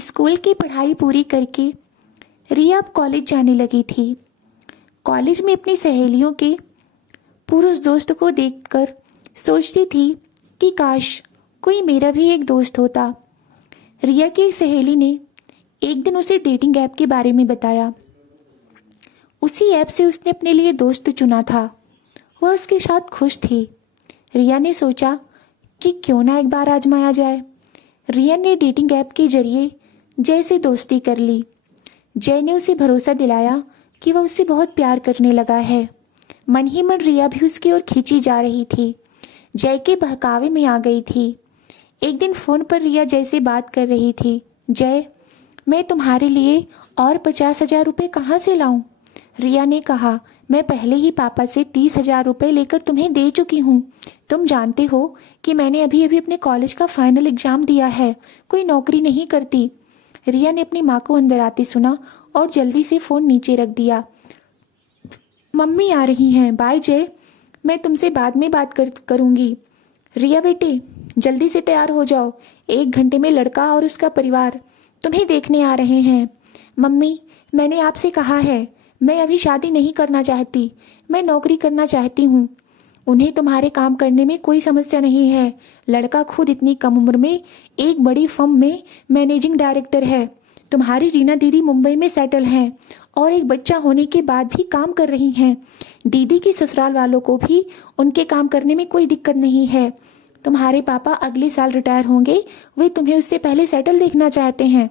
School की पढ़ाई पूरी करके रिया अब कॉलेज जाने लगी थी। कॉलेज में अपनी सहेलियों के पुरुष दोस्त को देखकर सोचती थी कि काश कोई मेरा भी एक दोस्त होता। रिया की एक सहेली ने एक दिन उसे डेटिंग ऐप के बारे में बताया। उसी ऐप से उसने अपने लिए दोस्त चुना था। वह उसके साथ खुश थी। रिया ने सोचा कि क्यों ना एक बार आजमाया जाए। रिया ने डेटिंग ऐप के जरिए जय से दोस्ती कर ली। जय ने उसे भरोसा दिलाया कि वह उससे बहुत प्यार करने लगा है। मन ही मन रिया भी उसकी ओर खींची जा रही थी। जय के बहकावे में आ गई थी। एक दिन फोन पर रिया जय से बात कर रही थी। जय, मैं तुम्हारे लिए और 50,000 रुपये कहाँ से लाऊं? रिया ने कहा, मैं पहले ही पापा से 30,000 रुपये लेकर तुम्हें दे चुकी हूँ। तुम जानते हो कि मैंने अभी अभी अपने कॉलेज का फाइनल एग्जाम दिया है, कोई नौकरी नहीं करती। रिया ने अपनी माँ को अंदर आते सुना और जल्दी से फ़ोन नीचे रख दिया। मम्मी आ रही हैं, बाय जय, मैं तुमसे बाद में बात करूँगी। रिया बेटे, जल्दी से तैयार हो जाओ, 1 घंटे में लड़का और उसका परिवार तुम्हें देखने आ रहे हैं। मम्मी, मैंने आपसे कहा है, मैं अभी शादी नहीं करना चाहती, मैं नौकरी करना चाहती हूँ। उन्हें तुम्हारे काम करने में कोई समस्या नहीं है। लड़का खुद इतनी कम उम्र में एक बड़ी फर्म में मैनेजिंग डायरेक्टर है। तुम्हारी रीना दीदी मुंबई में सेटल हैं और एक बच्चा होने के बाद भी काम कर रही हैं। दीदी के ससुराल वालों को भी उनके काम करने में कोई दिक्कत नहीं है। तुम्हारे पापा अगले साल रिटायर होंगे, वे तुम्हें उससे पहले सेटल देखना चाहते हैं।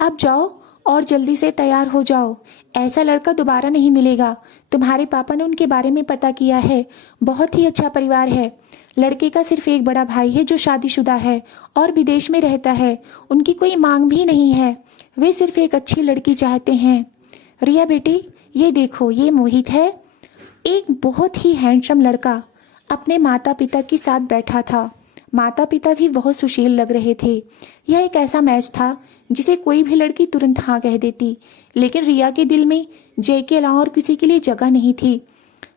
अब जाओ और जल्दी से तैयार हो जाओ, ऐसा लड़का दोबारा नहीं मिलेगा। तुम्हारे पापा ने उनके बारे में पता किया है, बहुत ही अच्छा परिवार है। लड़के का सिर्फ एक बड़ा भाई है जो शादीशुदा है और विदेश में रहता है। उनकी कोई मांग भी नहीं है, वे सिर्फ एक अच्छी लड़की चाहते हैं। रिया बेटी, ये देखो, ये मोहित है, एक बहुत ही हैंडसम लड़का, अपने माता पिता के साथ बैठा था। माता पिता भी बहुत सुशील लग रहे थे। यह एक ऐसा मैच था जिसे कोई भी लड़की तुरंत हाँ कह देती, लेकिन रिया के दिल में जय के अलावा और किसी के लिए जगह नहीं थी।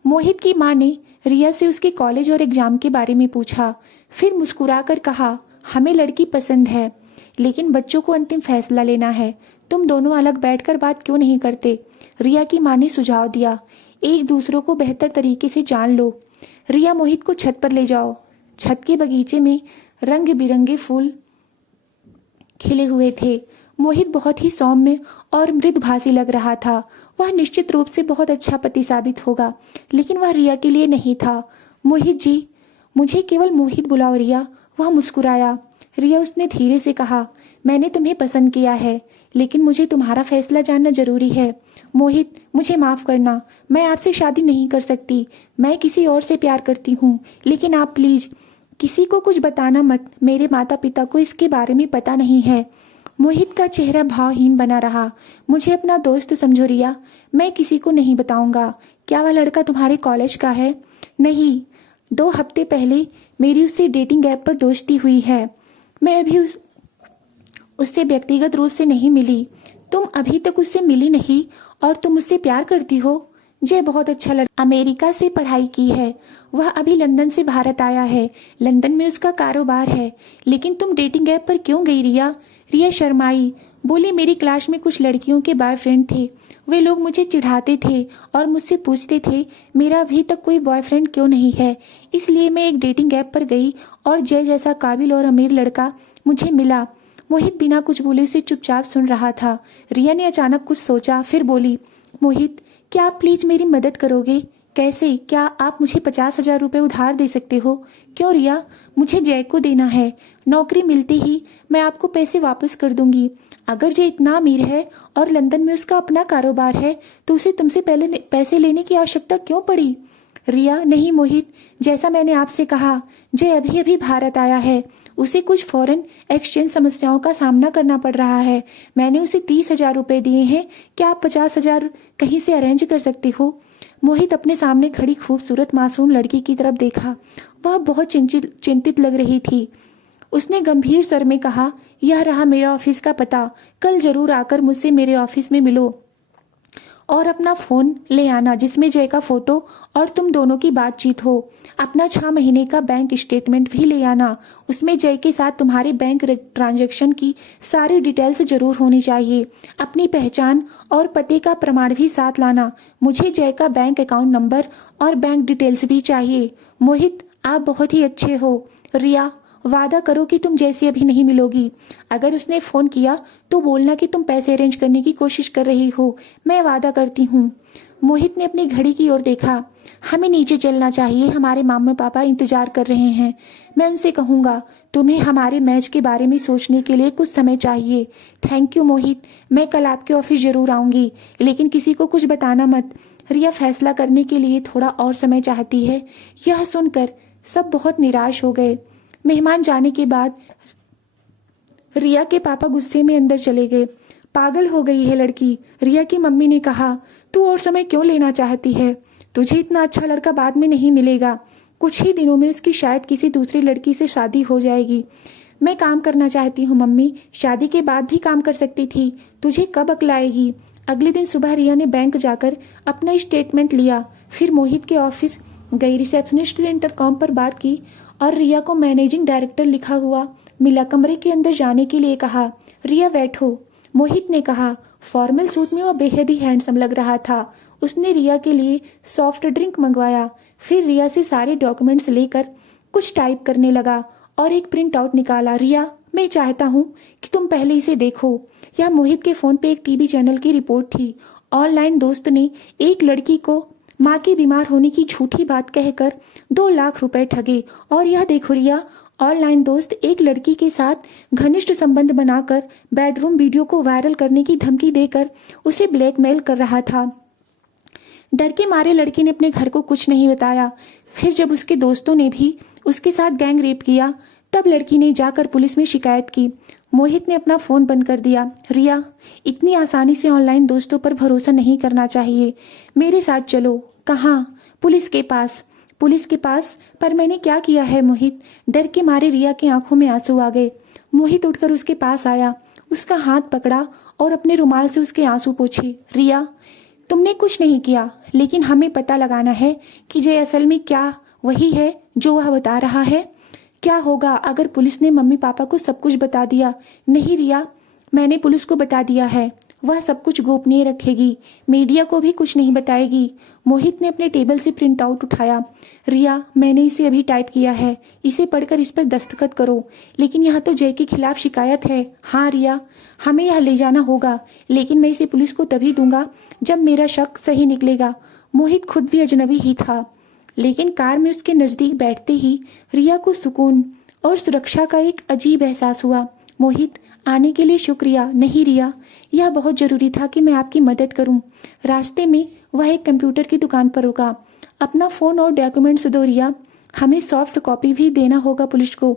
मोहित की माँ ने रिया से उसके कॉलेज और एग्जाम के बारे में पूछा, फिर मुस्कुराकर कहा, हमें लड़की पसंद है, लेकिन बच्चों को अंतिम फैसला लेना है। तुम दोनों अलग बैठकर बात क्यों नहीं करते? रिया की माँ ने सुझाव दिया, एक दूसरों को बेहतर तरीके से जान लो। रिया, मोहित को छत पर ले जाओ। छत के बगीचे में रंग बिरंगे फूल खिले हुए थे। मोहित बहुत ही सौम्य और मृदुभाषी लग रहा था। वह निश्चित रूप से बहुत अच्छा पति साबित होगा, लेकिन वह रिया के लिए नहीं था। मोहित जी, मुझे केवल मोहित बुलाओ रिया। वह मुस्कुराया। रिया, उसने धीरे से कहा, मैंने तुम्हें पसंद किया है, लेकिन मुझे तुम्हारा फैसला जानना जरूरी है। मोहित, मुझे माफ करना, मैं आपसे शादी नहीं कर सकती। मैं किसी और से प्यार करती हूँ, लेकिन आप प्लीज किसी को कुछ बताना मत। मेरे माता पिता को इसके बारे में पता नहीं है। मोहित का चेहरा भावहीन बना रहा। मुझे अपना दोस्त समझो रिया, मैं किसी को नहीं बताऊंगा। क्या वह लड़का तुम्हारे कॉलेज का है? नहीं, 2 हफ्ते पहले मेरी उससे डेटिंग ऐप पर दोस्ती हुई है। मैं अभी उससे व्यक्तिगत रूप से नहीं मिली। तुम अभी तक उससे मिली नहीं और तुम उससे प्यार करती हो? जय बहुत अच्छा लड़का, अमेरिका से पढ़ाई की है। वह अभी लंदन से भारत आया है। लंदन में उसका कारोबार है। लेकिन तुम डेटिंग ऐप पर क्यों गई रिया? रिया शर्माई, बोली, मेरी क्लास में कुछ लड़कियों के बॉयफ्रेंड थे। वे लोग मुझे चिढ़ाते थे और मुझसे पूछते थे मेरा अभी तक कोई बॉयफ्रेंड क्यों नहीं है। इसलिए मैं एक डेटिंग ऐप पर गई और जय जैसा काबिल और अमीर लड़का मुझे मिला। मोहित बिना कुछ बोले से चुपचाप सुन रहा था। रिया ने अचानक कुछ सोचा, फिर बोली, मोहित, क्या आप प्लीज मेरी मदद करोगे? कैसे? क्या आप मुझे 50,000 रुपये उधार दे सकते हो? क्यों रिया? मुझे जय को देना है। नौकरी मिलते ही मैं आपको पैसे वापस कर दूंगी। अगर जय इतना अमीर है और लंदन में उसका अपना कारोबार है, तो उसे तुमसे पहले पैसे लेने की आवश्यकता क्यों पड़ी? रिया, नहीं मोहित, जैसा मैंने आपसे कहा, जय अभी अभी भारत आया है। उसे कुछ फॉरेन एक्सचेंज समस्याओं का सामना करना पड़ रहा है। मैंने उसे 30,000 रुपये दिए हैं। क्या आप 50,000 कहीं से अरेंज कर सकते हो? मोहित अपने सामने खड़ी खूबसूरत मासूम लड़की की तरफ देखा। वह बहुत चिंतित लग रही थी। उसने गंभीर स्वर में कहा, यह रहा मेरा ऑफिस का पता, कल जरूर आकर मुझसे मेरे ऑफिस में मिलो। और अपना फ़ोन ले आना जिसमें जय का फ़ोटो और तुम दोनों की बातचीत हो। अपना 6 महीने का बैंक स्टेटमेंट भी ले आना, उसमें जय के साथ तुम्हारे बैंक ट्रांजैक्शन की सारी डिटेल्स जरूर होनी चाहिए। अपनी पहचान और पते का प्रमाण भी साथ लाना। मुझे जय का बैंक अकाउंट नंबर और बैंक डिटेल्स भी चाहिए। मोहित, आप बहुत ही अच्छे हो। रिया, वादा करो कि तुम जैसी अभी नहीं मिलोगी। अगर उसने फ़ोन किया तो बोलना कि तुम पैसे अरेंज करने की कोशिश कर रही हो। मैं वादा करती हूँ। मोहित ने अपनी घड़ी की ओर देखा। हमें नीचे चलना चाहिए, हमारे मामा पापा इंतजार कर रहे हैं। मैं उनसे कहूँगा तुम्हें हमारे मैच के बारे में सोचने के लिए कुछ समय चाहिए। थैंक यू मोहित, मैं कल आपके ऑफिस जरूर आऊँगी, लेकिन किसी को कुछ बताना मत। रिया फैसला करने के लिए थोड़ा और समय चाहती है। यह सुनकर सब बहुत निराश हो गए। मेहमान जाने के बाद रिया के पापा गुस्से में अंदर चले गए। पागल हो गई है लड़की, रिया की मम्मी ने कहा। तू और समय क्यों लेना चाहती है? तुझे इतना अच्छा लड़का बाद में नहीं मिलेगा। कुछ ही दिनों में उसकी शायद किसी दूसरी लड़की से शादी हो जाएगी। मैं काम करना चाहती हूँ मम्मी, शादी के बाद भी काम कर सकती थी। तुझे कब अक्ल आएगी? अगले दिन सुबह रिया ने बैंक जाकर अपना स्टेटमेंट लिया, फिर मोहित के ऑफिस गई। रिसेप्शनिस्ट ने इंटरकॉम पर बात की और रिया को मैनेजिंग डायरेक्टर लिखा हुआ मिला। कमरे के अंदर जाने के लिए कहा। रिया बैठो, मोहित ने कहा। फॉर्मल सूट में वह बेहद ही हैंडसम लग रहा था। उसने रिया के लिए सॉफ्ट ड्रिंक मंगवाया, फिर रिया से सारे डॉक्यूमेंट्स लेकर कुछ टाइप करने लगा और एक प्रिंट आउट निकाला। रिया, मैं चाहता हूँ कि तुम पहले इसे देखो। यह मोहित के फोन पे एक टीवी चैनल की रिपोर्ट थी। ऑनलाइन दोस्त ने एक लड़की को माँ के बीमार होने की झूठी बात कहकर 2 लाख रुपए ठगे। और यह देखो रिया, ऑनलाइन दोस्त एक लड़की के साथ घनिष्ठ संबंध बनाकर बेडरूम वीडियो को वायरल करने की धमकी देकर उसे ब्लैकमेल कर रहा था। डर के मारे लड़की ने अपने घर को कुछ नहीं बताया। फिर जब उसके दोस्तों ने भी उसके साथ गैंग रेप किया, तब लड़की ने जाकर पुलिस में शिकायत की। मोहित ने अपना फोन बंद कर दिया। रिया, इतनी आसानी से ऑनलाइन दोस्तों पर भरोसा नहीं करना चाहिए। मेरे साथ चलो। कहाँ? पुलिस के पास। पुलिस के पास? पर मैंने क्या किया है मोहित? डर के मारे रिया की आंखों में आंसू आ गए। मोहित उठकर उसके पास आया, उसका हाथ पकड़ा और अपने रुमाल से उसके आंसू पोंछे। रिया, तुमने कुछ नहीं किया, लेकिन हमें पता लगाना है कि जय असल में क्या वही है जो वह बता रहा है। क्या होगा अगर पुलिस ने मम्मी पापा को सब कुछ बता दिया? नहीं रिया, मैंने पुलिस को बता दिया है, वह सब कुछ गोपनीय रखेगी, मीडिया को भी कुछ नहीं बताएगी। मोहित ने अपने टेबल से प्रिंट आउट उठाया। रिया, मैंने इसे अभी टाइप किया है, इसे पढ़कर इस पर दस्तखत करो। लेकिन यहाँ तो जय के खिलाफ शिकायत है। हाँ रिया, हमें यह ले जाना होगा, लेकिन मैं इसे पुलिस को तभी दूंगा जब मेरा शक सही निकलेगा। मोहित खुद भी अजनबी ही था, लेकिन कार में उसके नजदीक बैठते ही रिया को सुकून और सुरक्षा का एक अजीब एहसास हुआ। मोहित, आने के लिए शुक्रिया। नहीं रिया, यह बहुत जरूरी था कि मैं आपकी मदद करूं। रास्ते में वह एक कंप्यूटर की दुकान पर रुका। अपना फोन और डॉक्यूमेंट्स दो रिया, हमें सॉफ्ट कॉपी भी देना होगा पुलिस को।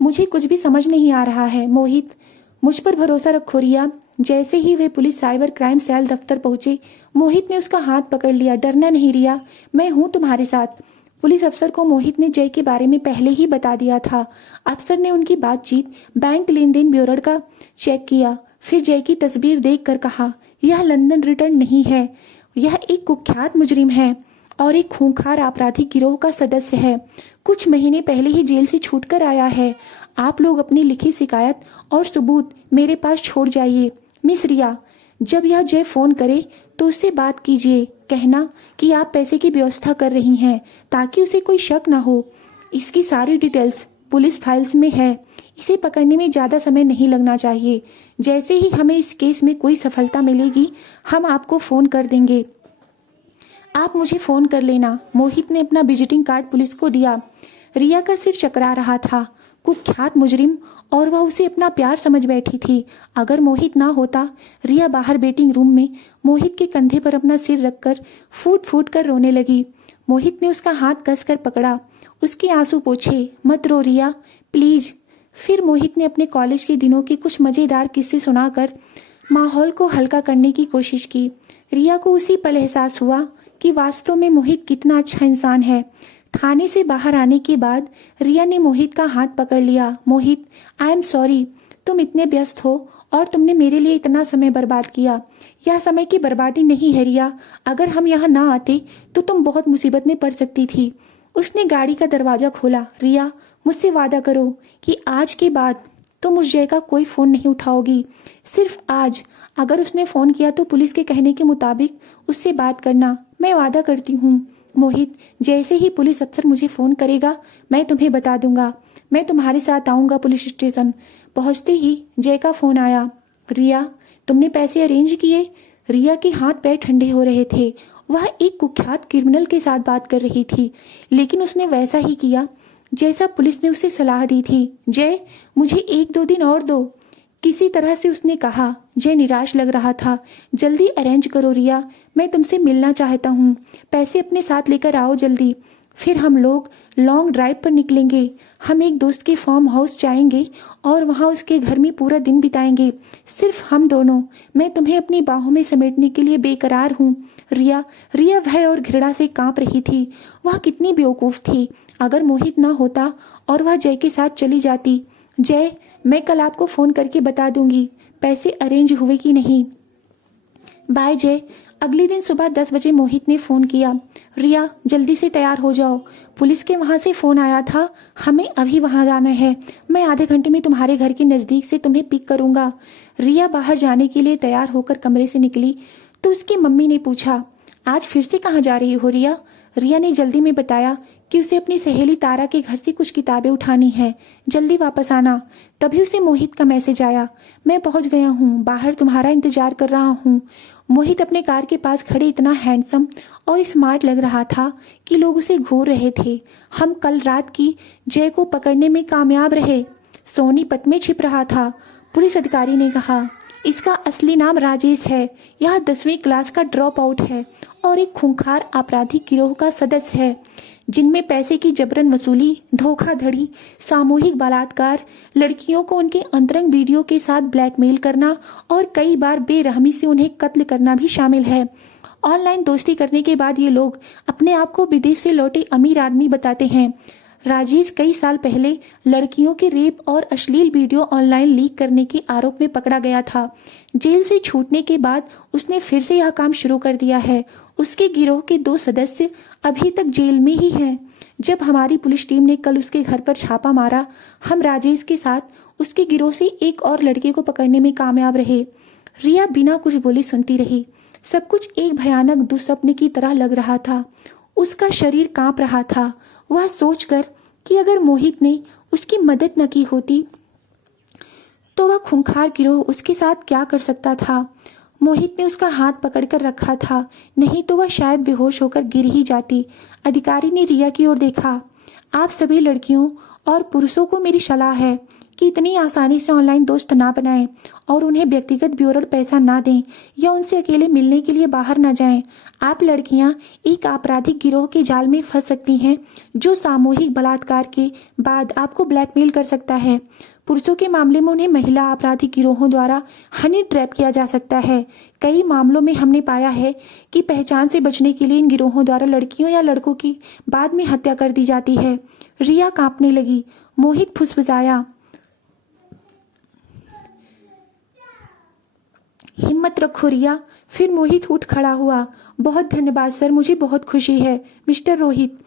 मुझे कुछ भी समझ नहीं आ रहा है। मोहित, मुझ पर भरोसा रखो रिया। जैसे ही वे पुलिस साइबर क्राइम सेल दफ्तर पहुंचे, मोहित ने उसका हाथ पकड़ लिया। डरना नहीं रिया, मैं हूं तुम्हारे साथ। पुलिस अफसर को मोहित ने जय के बारे में पहले ही बता दिया था। अफसर ने उनकी बातचीत, बैंक लेन देन ब्यूरो का चेक किया, फिर जय की तस्वीर देखकर कहा, यह लंदन रिटर्न नहीं है, यह एक कुख्यात मुजरिम है और एक खूंखार आपराधिक गिरोह का सदस्य है। कुछ महीने पहले ही जेल से छूटकर आया है। आप लोग अपनी लिखी शिकायत और सबूत मेरे पास छोड़ जाइए। मिस रिया, जब यह जय फोन करे तो उससे बात कीजिए। कहना कि आप पैसे की व्यवस्था कर रही हैं ताकि उसे कोई शक ना हो। इसकी सारी डिटेल्स पुलिस फाइल्स में है। इसे पकड़ने में ज़्यादा समय नहीं लगना चाहिए। जैसे ही हमें इस केस में कोई सफलता मिलेगी, हम आपको फ़ोन कर देंगे। आप मुझे फ़ोन कर लेना। मोहित ने अपना विजिटिंग कार्ड पुलिस को दिया। रिया का सिर चकरा रहा था। कुख्यात मुजरिम और वह उसे अपना प्यार समझ बैठी थी। अगर मोहित ना होता, रिया बाहर वेटिंग रूम में मोहित के कंधे पर अपना सिर रखकर फूट फूट कर रोने लगी। मोहित ने उसका हाथ कसकर पकड़ा, उसके आंसू पोंछे। मत रो रिया, प्लीज। फिर मोहित ने अपने कॉलेज के दिनों के कुछ मजेदार किस्से सुनाकर माहौल को हल्का करने की कोशिश की। रिया को उसी पल एहसास हुआ कि वास्तव में मोहित कितना अच्छा इंसान है। थाने से बाहर आने के बाद रिया ने मोहित का हाथ पकड़ लिया। मोहित, आई एम सॉरी, तुम इतने व्यस्त हो और तुमने मेरे लिए इतना समय बर्बाद किया। यह समय की बर्बादी नहीं है रिया, अगर हम यहाँ ना आते तो तुम बहुत मुसीबत में पड़ सकती थी। उसने गाड़ी का दरवाजा खोला। रिया, मुझसे वादा करो कि आज के बाद तुम उस जय का कोई फ़ोन नहीं उठाओगी, सिर्फ आज। अगर उसने फ़ोन किया तो पुलिस के कहने के मुताबिक उससे बात करना, मैं वादा करती हूँ। मोहित, जैसे ही पुलिस अफसर मुझे फ़ोन करेगा मैं तुम्हें बता दूंगा। मैं तुम्हारे साथ आऊँगा पुलिस स्टेशन। पहुँचते ही जय का फ़ोन आया। रिया, तुमने पैसे अरेंज किए? रिया के हाथ पैर ठंडे हो रहे थे। वह एक कुख्यात क्रिमिनल के साथ बात कर रही थी, लेकिन उसने वैसा ही किया जैसा पुलिस ने उसे सलाह दी थी। जय, मुझे 1-2 दिन और दो, किसी तरह से उसने कहा। जय निराश लग रहा था। जल्दी अरेंज करो रिया, मैं तुमसे मिलना चाहता हूँ। पैसे अपने साथ लेकर आओ जल्दी, फिर हम लोग लॉन्ग ड्राइव पर निकलेंगे। हम एक दोस्त के फार्म हाउस जाएंगे और वहाँ उसके घर में पूरा दिन बिताएंगे, सिर्फ हम दोनों। मैं तुम्हें अपनी बाहों में समेटने के लिए बेकरार हूँ। रिया रिया भय और घृणा से कांप रही थी। वह कितनी बेवकूफ़ थी। अगर मोहित ना होता और वह जय के साथ चली जाती। जय, मैं कल आपको फ़ोन करके बता दूंगी पैसे अरेंज हुए कि नहीं। बाय जय। अगले दिन सुबह 10 बजे मोहित ने फ़ोन किया। रिया, जल्दी से तैयार हो जाओ, पुलिस के वहाँ से फ़ोन आया था, हमें अभी वहाँ जाना है। मैं आधे घंटे में तुम्हारे घर के नज़दीक से तुम्हें पिक करूँगा। रिया बाहर जाने के लिए तैयार होकर कमरे से निकली तो उसकी मम्मी ने पूछा, आज फिर से कहाँ जा रही हो रिया? रिया ने जल्दी में बताया कि उसे अपनी सहेली तारा के घर से कुछ किताबें उठानी है, जल्दी वापस आना। तभी उसे मोहित का मैसेज आया, मैं पहुंच गया हूँ, बाहर तुम्हारा इंतजार कर रहा हूँ। मोहित अपने कार के पास खड़े इतना हैंडसम और स्मार्ट लग रहा था कि लोग उसे घूर रहे थे। हम कल रात की जय को पकड़ने में कामयाब रहे, सोनीपत में छिप रहा था, पुलिस अधिकारी ने कहा। इसका असली नाम राजेश है। यह 10वीं क्लास का ड्रॉप आउट है और एक खूंखार आपराधिक गिरोह का सदस्य है, जिनमें पैसे की जबरन वसूली, धोखाधड़ी, सामूहिक बलात्कार, लड़कियों को उनके अंतरंग वीडियो के साथ ब्लैकमेल करना और कई बार बेरहमी से उन्हें कत्ल करना भी शामिल है। ऑनलाइन दोस्ती करने के बाद ये लोग अपने आप को विदेश से लौटे अमीर आदमी बताते हैं। राजेश कई साल पहले लड़कियों के रेप और अश्लील वीडियो ऑनलाइन लीक करने के आरोप में पकड़ा गया था। जेल से छूटने के बाद उसने फिर से यह काम शुरू कर दिया है। उसके गिरोह के 2 सदस्य अभी तक जेल में ही हैं। जब हमारी पुलिस टीम ने कल उसके घर पर छापा मारा, हम राजेश के साथ उसके गिरोह से एक और लड़के को पकड़ने में कामयाब रहे। रिया बिना कुछ बोले सुनती रही। सब कुछ एक भयानक दुस्सपने की तरह लग रहा था। उसका शरीर कांप रहा था, वह सोचकर कि अगर मोहित ने उसकी मदद न की होती तो वह खूंखार गिरोह उसके साथ क्या कर सकता था। मोहित ने उसका हाथ पकड़कर रखा था, नहीं तो वह शायद बेहोश होकर गिर ही जाती। अधिकारी ने रिया की ओर देखा। आप सभी लड़कियों और पुरुषों को मेरी सलाह है कि इतनी आसानी से ऑनलाइन दोस्त ना बनाएं और उन्हें व्यक्तिगत ब्योरर पैसा ना दें या उनसे अकेले मिलने के लिए बाहर ना जाएं। आप लड़कियां एक आपराधिक गिरोह के जाल में फंस सकती हैं जो सामूहिक बलात्कार के बाद आपको ब्लैकमेल कर सकता है। पुरुषों के मामले में उन्हें महिला आपराधिक गिरोहों द्वारा हनी ट्रैप किया जा सकता है। कई मामलों में हमने पाया है कि पहचान से बचने के लिए इन गिरोहों द्वारा लड़कियों या लड़कों की बाद में हत्या कर दी जाती है। रिया कांपने लगी। मोहित फुसफुसाया, हिम्मत रखो रिया। फिर मोहित उठ खड़ा हुआ। बहुत धन्यवाद सर, मुझे बहुत खुशी है। मिस्टर रोहित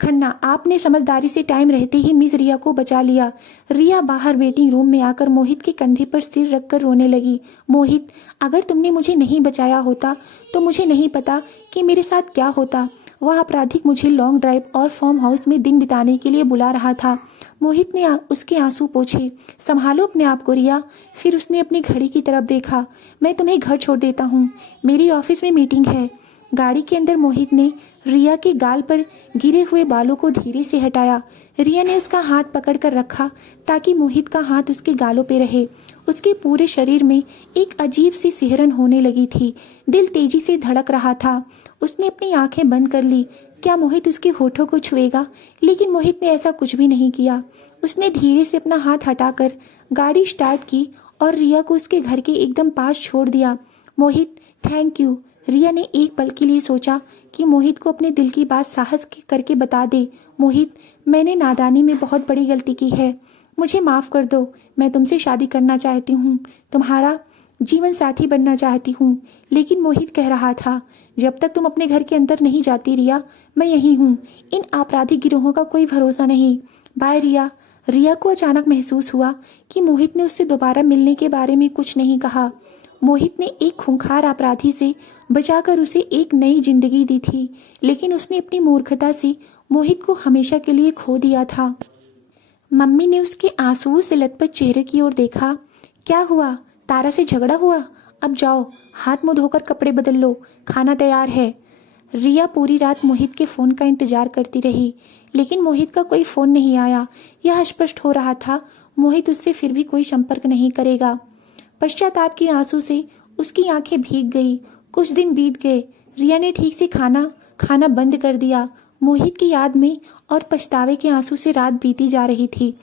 खन्ना, आपने समझदारी से टाइम रहते ही मिस रिया को बचा लिया। रिया बाहर वेटिंग रूम में आकर मोहित के कंधे पर सिर रखकर रोने लगी। मोहित, अगर तुमने मुझे नहीं बचाया होता तो मुझे नहीं पता कि मेरे साथ क्या होता। वह आपराधिक मुझे लॉन्ग ड्राइव और फार्म हाउस में दिन बिताने के लिए बुला रहा था। मोहित ने उसके आंसू पोंछे। संभालो अपने आप को रिया। फिर उसने अपनी घड़ी की तरफ देखा। मैं तुम्हें घर छोड़ देता हूँ, मेरी ऑफिस में मीटिंग है। गाड़ी के अंदर मोहित ने रिया के गाल पर गिरे हुए बालों को धीरे से हटाया। रिया ने उसका हाथ पकड़कर रखा ताकि मोहित का हाथ उसके गालों पे रहे। उसके पूरे शरीर में एक अजीब सी सिहरन होने लगी थी। दिल तेजी से धड़क रहा था। उसने अपनी आंखें बंद कर ली। क्या मोहित उसके होठों को छुएगा? लेकिन मोहित ने ऐसा कुछ भी नहीं किया। उसने धीरे से अपना हाथ हटाकर गाड़ी स्टार्ट की और रिया को उसके घर के एकदम पास छोड़ दिया। मोहित, थैंक यू। रिया ने एक पल के लिए सोचा कि मोहित को अपने दिल की बात साहस करके बता दे। मोहित, मैंने नादानी में बहुत बड़ी गलती की है। मुझे माफ़ कर दो, मैं तुमसे शादी करना चाहती हूँ, तुम्हारा जीवन साथी बनना चाहती हूँ। लेकिन मोहित कह रहा था, जब तक तुम अपने घर के अंदर नहीं जाती रिया, मैं यहीं हूँ। इन आपराधिक गिरोहों का कोई भरोसा नहीं। बाय रिया। रिया को अचानक महसूस हुआ कि मोहित ने उससे दोबारा मिलने के बारे में कुछ नहीं कहा। मोहित ने एक खूंखार अपराधी से बचाकर उसे एक नई जिंदगी दी थी, लेकिन उसने अपनी मूर्खता से मोहित को हमेशा के लिए खो दिया था। मम्मी ने उसके आंसुओं से लथपथ चेहरे की ओर देखा। क्या हुआ? तारा से झगड़ा हुआ? अब जाओ, हाथ मुंह धोकर कपड़े बदल लो, खाना तैयार है। रिया पूरी रात मोहित के फ़ोन का इंतजार करती रही, लेकिन मोहित का कोई फ़ोन नहीं आया। यह स्पष्ट हो रहा था मोहित उससे फिर भी कोई संपर्क नहीं करेगा। पश्चाताप के आंसू से उसकी आंखें भीग गई। कुछ दिन बीत गए। रिया ने ठीक से खाना बंद कर दिया। मोहित की याद में और पछतावे के आंसू से रात बीती जा रही थी।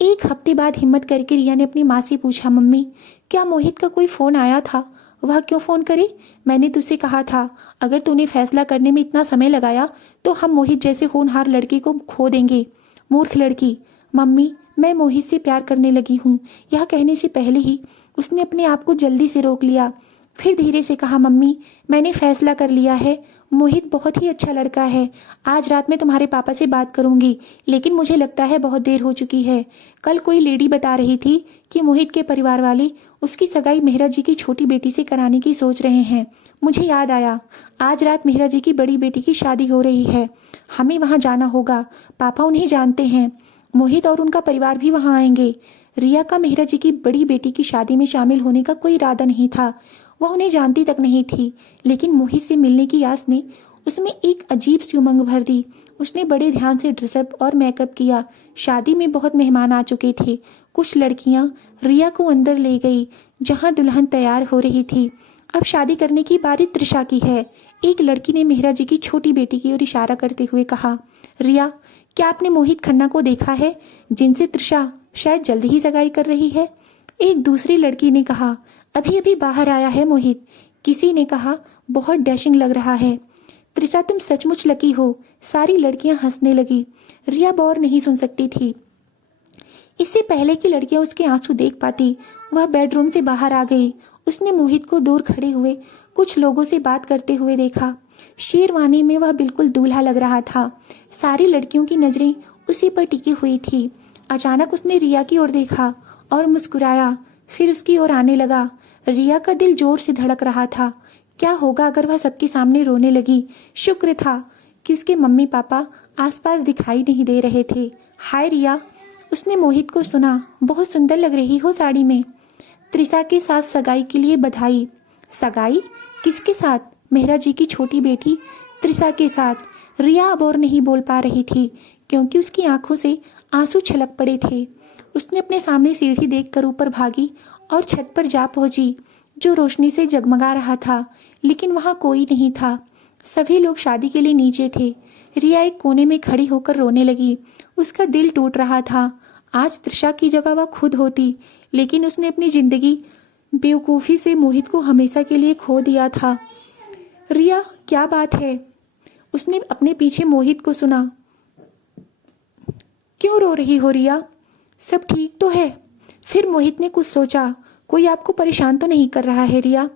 एक हफ्ते बाद हिम्मत करके रिया ने अपनी माँ से पूछा, मम्मी, क्या मोहित का कोई फ़ोन आया था? वह क्यों फ़ोन करे? मैंने तुझसे कहा था, अगर तूने फैसला करने में इतना समय लगाया तो हम मोहित जैसे होनहार लड़के को खो देंगे। मूर्ख लड़की। मम्मी, मैं मोहित से प्यार करने लगी हूँ। यह कहने से पहले ही उसने अपने आप को जल्दी से रोक लिया। फिर धीरे से कहा, मम्मी, मैंने फैसला कर लिया है। मोहित बहुत ही अच्छा लड़का है। आज रात में तुम्हारे पापा से बात करूंगी, लेकिन मुझे लगता है बहुत देर हो चुकी है। कल कोई लेडी बता रही थी कि मोहित के परिवार वाले उसकी सगाई मेहरा जी की छोटी बेटी से कराने की सोच रहे हैं। मुझे याद आया, आज रात मेहरा जी की बड़ी बेटी की शादी हो रही है। हमें वहाँ जाना होगा। पापा उन्हें जानते हैं। मोहित और उनका परिवार भी वहाँ आएंगे। रिया का मेहरा जी की बड़ी बेटी की शादी में शामिल होने का कोई इरादा नहीं था। वह उन्हें जानती तक नहीं थी, लेकिन मोहित से मिलने की आस ने उसमें एक अजीब सी उमंग भर दी। उसने बड़े ध्यान से ड्रेसअप और मेकअप किया। शादी में बहुत मेहमान आ चुके थे। कुछ लड़कियां रिया को अंदर ले गई, जहां दुल्हन तैयार हो रही थी। अब शादी करने की बारी त्रिशा की है। एक लड़की ने मेहरा जी की छोटी बेटी की ओर इशारा करते हुए कहा, रिया, क्या आपने मोहित खन्ना को देखा है, जिनसे त्रिशा शायद जल्द ही सगाई कर रही है? एक दूसरी लड़की ने कहा, अभी अभी बाहर आया है मोहित। किसी ने कहा, बहुत डैशिंग लग रहा है। त्रिशा, तुम सचमुच लकी हो। सारी लड़कियां हंसने लगी। रिया और नहीं सुन सकती थी। इससे पहले कि लड़कियां उसके आंसू देख पाती, वह बेडरूम से बाहर आ गई। उसने मोहित को दूर खड़े हुए कुछ लोगों से बात करते हुए देखा। शेरवानी में वह बिल्कुल दूल्हा लग रहा था। सारी लड़कियों की नजरें उसी पर टिकी हुई थी। अचानक उसने रिया की ओर देखा और मुस्कुराया, फिर उसकी ओर आने लगा। रिया का दिल जोर से धड़क रहा था। क्या होगा अगर वह सबके सामने रोने लगी? शुक्र था कि उसके मम्मी पापा आसपास दिखाई नहीं दे रहे थे। हाय रिया, उसने मोहित को सुना, बहुत सुंदर लग रही हो साड़ी में। त्रिशा के साथ सगाई के लिए बधाई। सगाई? किसके साथ? मेहरा जी की छोटी बेटी त्रिशा के साथ। रिया अब और नहीं बोल पा रही थी, क्योंकि उसकी आंखों से आंसू छलक पड़े थे। उसने अपने सामने सीढ़ी देखकर ऊपर भागी और छत पर जा पहुंची, जो रोशनी से जगमगा रहा था, लेकिन वहां कोई नहीं था। सभी लोग शादी के लिए नीचे थे। रिया एक कोने में खड़ी होकर रोने लगी। उसका दिल टूट रहा था। आज त्रिशा की जगह वह खुद होती, लेकिन उसने अपनी जिंदगी बेवकूफ़ी से मोहित को हमेशा के लिए खो दिया था। रिया, क्या बात है? उसने अपने पीछे मोहित को सुना। क्यों रो रही हो रिया? सब ठीक तो है? फिर मोहित ने कुछ सोचा, कोई आपको परेशान तो नहीं कर रहा है रिया?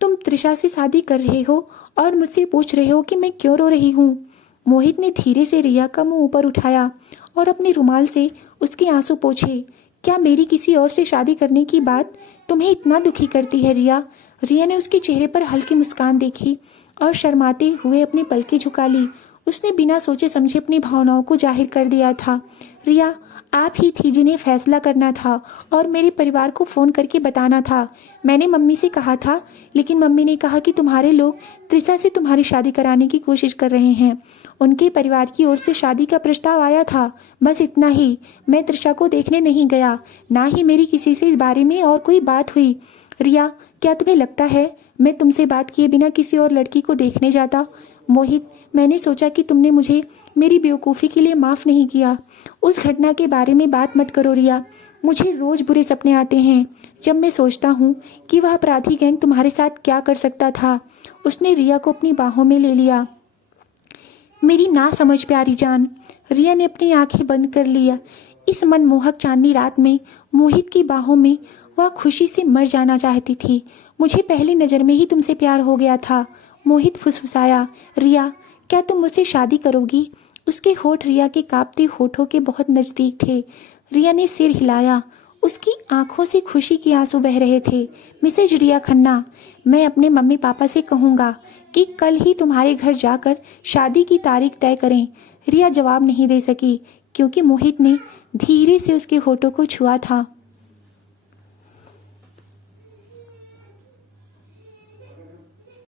तुम त्रिशा से शादी कर रहे हो और मुझसे पूछ रहे हो कि मैं क्यों रो रही हूँ? मोहित ने धीरे से रिया का मुंह ऊपर उठाया और अपने रुमाल से उसके आंसू पोंछे। क्या मेरी किसी और से शादी करने की बात तुम्हें इतना दुखी करती है रिया? रिया ने उसके चेहरे पर हल्की मुस्कान देखी और शर्माते हुए अपनी पलकें झुका ली। उसने बिना सोचे समझे अपनी भावनाओं को जाहिर कर दिया था। रिया, आप ही थी जिन्हें फैसला करना था और मेरे परिवार को फ़ोन करके बताना था। मैंने मम्मी से कहा था, लेकिन मम्मी ने कहा कि तुम्हारे लोग त्रिशा से तुम्हारी शादी कराने की कोशिश कर रहे हैं। उनके परिवार की ओर से शादी का प्रस्ताव आया था, बस इतना ही। मैं त्रिशा को देखने नहीं गया, ना ही मेरी किसी से इस बारे में और कोई बात हुई। रिया, क्या तुम्हें लगता है मैं तुमसे बात किए बिना किसी और लड़की को देखने जाता? मोहित, मैंने सोचा कि तुमने मुझे मेरी बेवकूफ़ी के लिए माफ़ नहीं किया। उस घटना के बारे में बात मत करो रिया। मुझे रोज़ बुरे सपने आते हैं जब मैं सोचता हूँ कि वह अपराधी गैंग तुम्हारे साथ क्या कर सकता था। उसने रिया को अपनी बाहों में ले लिया। मेरी ना समझ प्यारी जान। रिया ने अपनी आंखें बंद कर लिया। इस मनमोहक चांदनी रात में मोहित की बाहों में वह खुशी से मर जाना चाहती थी। मुझे पहली नज़र में ही तुमसे प्यार हो गया था, मोहित फुसफुसाया। रिया, क्या तुम मुझसे शादी करोगी? उसके होठ रिया के कांपते होठों के बहुत नज़दीक थे। रिया ने सिर हिलाया। उसकी आंखों से खुशी के आंसू बह रहे थे। मिसेज रिया खन्ना, मैं अपने मम्मी पापा से कहूँगा कि कल ही तुम्हारे घर जाकर शादी की तारीख तय करें। रिया जवाब नहीं दे सकी क्योंकि मोहित ने धीरे से उसके होठों को छुआ था।